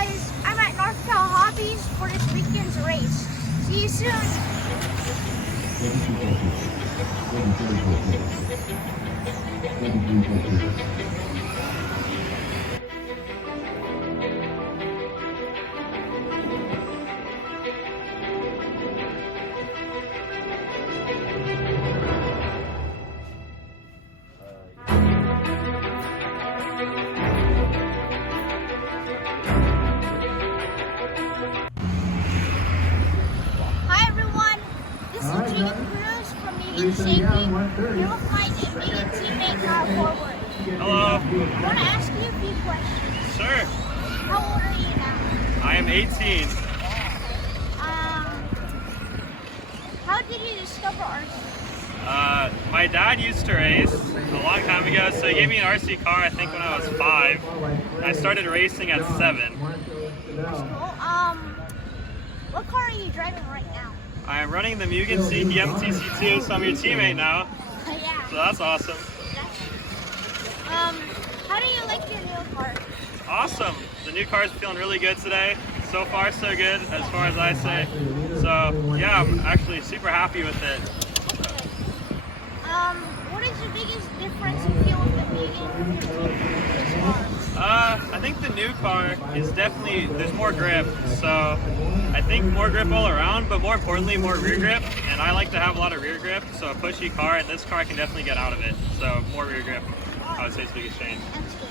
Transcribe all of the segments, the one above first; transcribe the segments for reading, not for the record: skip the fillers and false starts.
guys, I'm at Nor-Cal Hobbies for this weekend's race. See you soon. Jacob Cruz from Mugen MTC2. Here with my immediate teammate Kyle Colbert. Hello. I want to ask you a few questions. Sure. How old are you now? I am 18. How did you discover RC? My dad used to race a long time ago, so he gave me an RC car, I think when I was 5. I started racing at 7. That's cool. What car are you driving right now? I am running the Mugen MTC2, so I'm your teammate now. Yeah. So that's awesome. How do you like your new car? Awesome. The new car is feeling really good today. So far, so good, as far as I say. So, yeah, I'm actually super happy with it. Okay. What is the biggest difference you feel with the Mugen car? I think the new car is definitely, there's more grip, so I think more grip all around, but more importantly, more rear grip, and I like to have a lot of rear grip, so a pushy car, and this car can definitely get out of it, so more rear grip, I would say is the biggest change. That's good.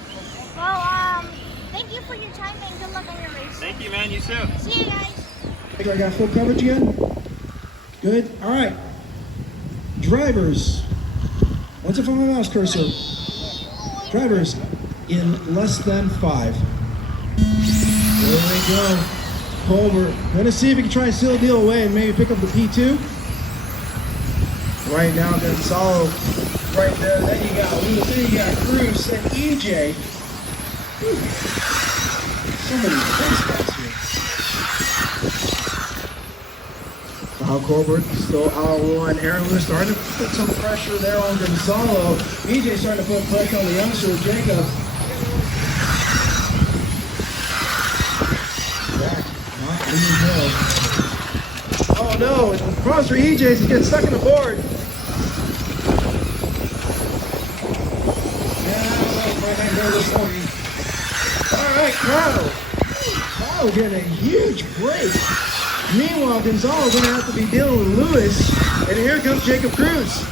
Well, thank you for your time, and good luck on your race. Thank you, man, you too. See you guys. I got full coverage again? Good, all right. Drivers, once I find my mouse cursor, drivers in less than 5. There we go. Colbert, gonna see if he can try and seal the deal away and maybe pick up the P2. Right now, Gonzalo right there. Then you got Lewis, then you got Cruz and EJ. Whew. So many face spots here. Kyle Colbert still out one. Aaron Lewis starting to put some pressure there on Gonzalo. EJ starting to put pressure on the youngster, Jacob. Oh no, cross for EJ's, he's getting stuck in the board. Alright, Kyle getting a huge break. Meanwhile, Gonzalo's gonna have to be dealing with Lewis. And here comes Jacob Cruz.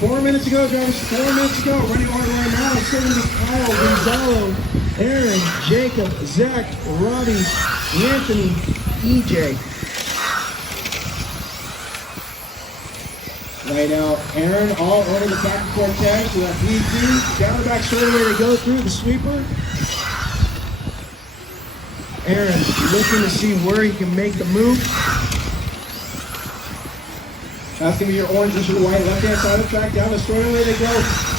4 minutes ago, guys, 4 minutes ago, running on right now. It's going to be Kyle, Gonzalo, Aaron, Jacob, Zach, Robbie, Anthony, EJ. Right now, Aaron all over the back and forth tag. So that P2, down the back straightaway to go through the sweeper. Aaron looking to see where he can make the move. That's going to be your orange and your white. Left-hand side of the track, down the straightaway they go.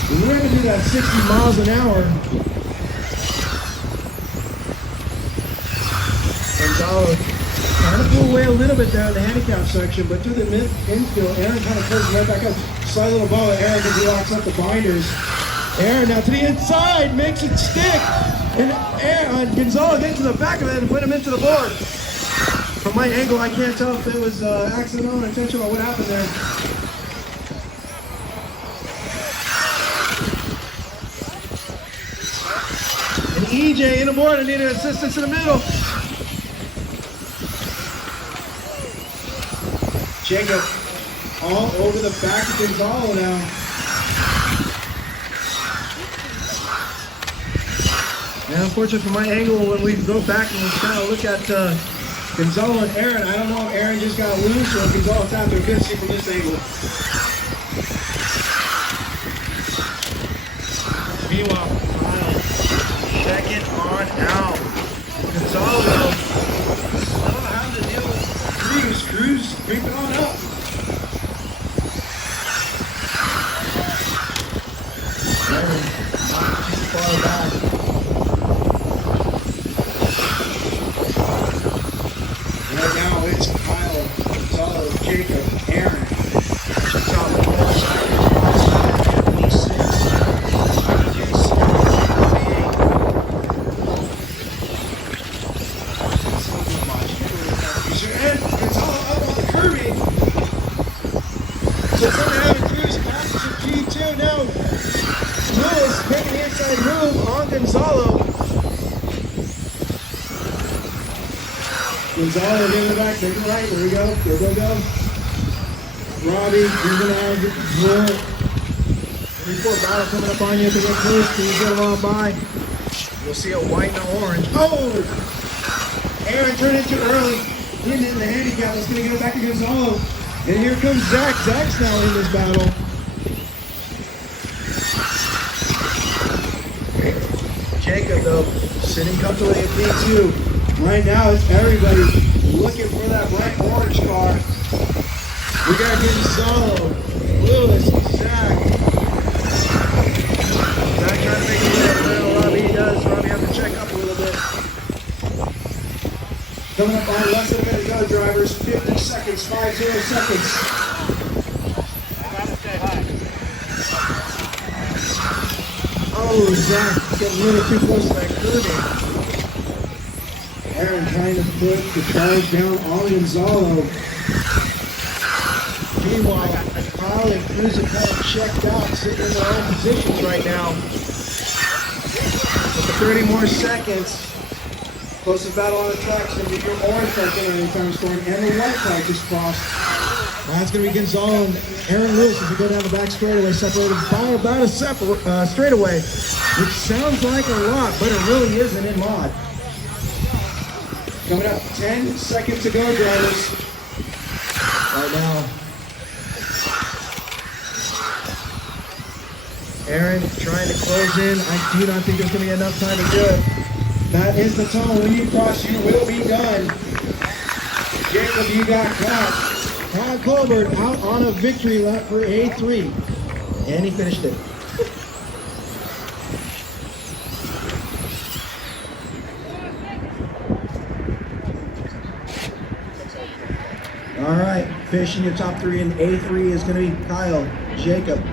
We're going to do that 60 miles an hour. Gonzalo trying to pull away a little bit there in the handicap section, but through the infield, Aaron kind of pulls right back up. Slight little ball at Aaron because he locks up the binders. Aaron now to the inside, makes it stick. And Gonzalo gets to the back of it and put him into the board. From my angle, I can't tell if it was accidental or intentional or what happened there. And EJ in the board, I needed assistance in the middle. Jacob all over the back of Gonzalo now. And unfortunately from my angle, when we go back and we kind of look at Gonzalo and Aaron, I don't know if Aaron just got loose or if Gonzalo tapped. We couldn't see from this angle. Meanwhile, Kyle, check it on out. Gonzalo, though, still having to deal with Cruz. Cruz creeping on up. Aaron, not too far back. Right now it's Kyle, Gonzalo, Jacob, Aaron. Check out the ball side. 26, EJ Gonzalo. Gonzalo, get in the back, take it right. There we go. Go. Robbie, you're going to have the 3-4 battle coming up on you if you get close. Can you get along by? You'll see a white and an orange. Oh! Aaron turned it too early. Didn't hit the handicap. That's going to get it back to Gonzalo. And here comes Zach. Zach's now in this battle. Jacob, though, sitting comfortably at P2. Right now, it's everybody looking for that bright orange car. We got Gonzalo, Lewis, Zach. Zach trying to make it a little. Robbie does. Robbie has to check up a little bit. Coming up on less than a minute to go, drivers. 50 seconds, 50 seconds. I gotta stay high. Oh, Zach getting a little too close to that curving. Aaron trying to put the charge down on Gonzalo. Meanwhile, Kyle and Cruz are kind of checked out, sitting in their own positions right now. With the 30 more seconds, closest battle on the track is going to be your orange car getting anytime scoring, and the white car just crossed. That's going to be Gonzalo and Aaron Lewis as we go down the back straightaway, separated by about a straightaway, which sounds like a lot, but it really isn't in mod. Coming up, 10 seconds to go, drivers. Right now, Aaron trying to close in. I do not think there's going to be enough time to do it. That is the tunnel. When you cross, you will be done. Jacob, you got caught. Kyle Colbert out on a victory lap for A3. And he finished it. All right, finishing your top 3 in A3 is going to be Kyle, Jacob,